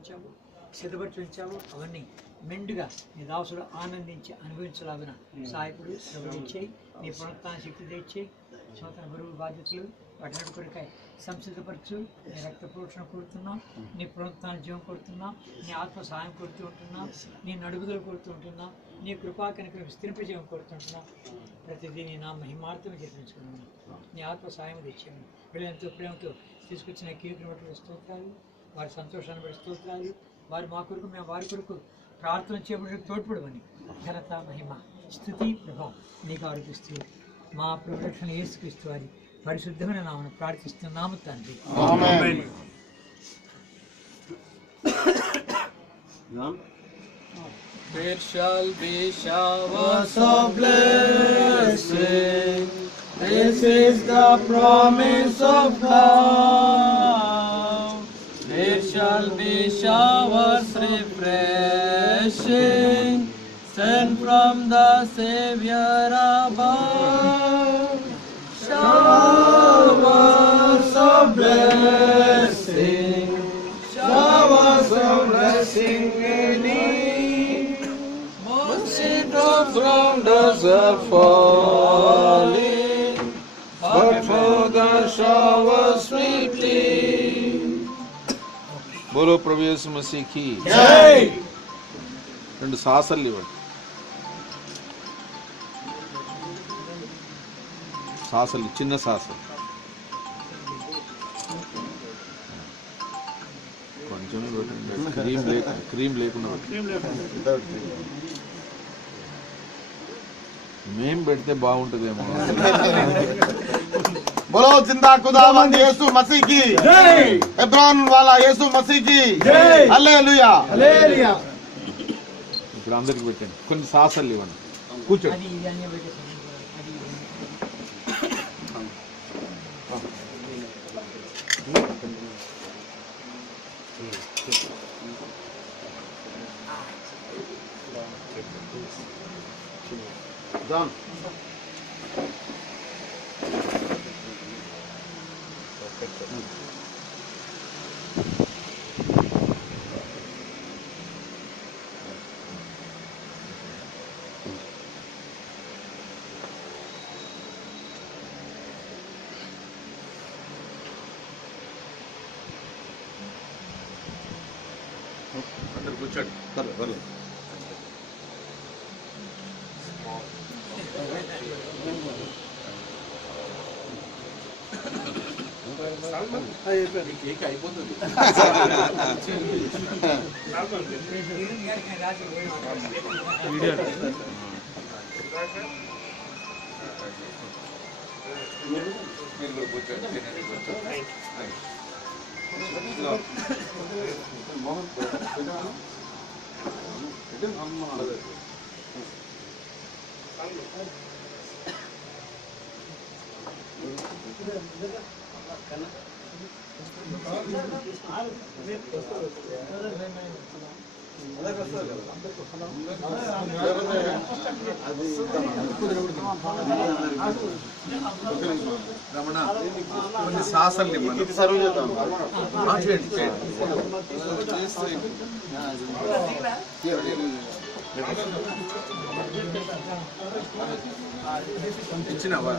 ఉంచావు, సిద్ధపరిచి ఉంచావు, అవన్నీ మెండుగా నీ దాసుడు ఆనందించి అనుభవించలాగిన సహాయకుడు ఇచ్చేయి. నీ పునరుత్థాన శక్తి తెచ్చేయి. స్వతంత్ర బరువు బాధ్యతలు వాటి కొరకాయ సంసిద్ధపరచు. నీ రక్త ప్రోక్షణ కోరుతున్నాం, నీ పునరుత్థాన జీవం కోరుతున్నాం, నీ ఆత్మ సహాయం కోరుతూ ఉంటున్నాం, నీ నడుగుదలు కోరుతూ ఉంటున్నాం, నీ కృపా కనుక విస్తరింపజీవం కోరుతుంటున్నాం. ప్రతిదీ నీ నా మహిమార్థమే జరిపించుకున్నాను. నీ ఆత్మ సహాయం తెచ్చాము. వీళ్ళెంతో ప్రేమతో తీసుకొచ్చిన కీర్తిని బట్టి స్తోత్రాలు, వారి సంతోషాన్ని బట్టి స్తోత్రాలు. వారు మా కొరకు మేము వారి కొరకు ప్రార్థన చేయబడి తోడ్పడమని ఘనత మహిమ స్తుతి ప్రభావం నీకు ఆరోపిస్తూ మా ప్రొడక్షన్ యేసుక్రీస్తు వారి పరిశుద్ధమైన నామను ప్రార్థిస్తున్నాము తండ్రి. There shall be showers of blessing. This is the promise of God. There shall be showers refreshing, sent from the Savior above. Showers of blessing, showers of blessing we need. Mercy drops from desert falling, but for the showers we plead. बोलो प्रभु यीशु मसीह की जय. రెండు సాసలు ఇవ్వండి. సాసలు చిన్న సాసలు కొంచెం cream లేకుండా మేం పెడితే బాగుంటుందేమో. बोलो जिंदा खुदावंद यीशु मसीह की जय. हेब्रोन वाला यीशु मसीह की जय. హల్లెలూయా హల్లెలూయా. ఇప్పుడు అందరికి పెట్టండి. కొన్ని సాసలు ఇవ్వండి. కూర్చోండి. Done. అందరు కూర్చోండి. అయిపోతుంది. రమణ కొన్ని సాసలు ఇవ్వండి. సర్వ్ చేద్దాం. ఇచ్చినావా?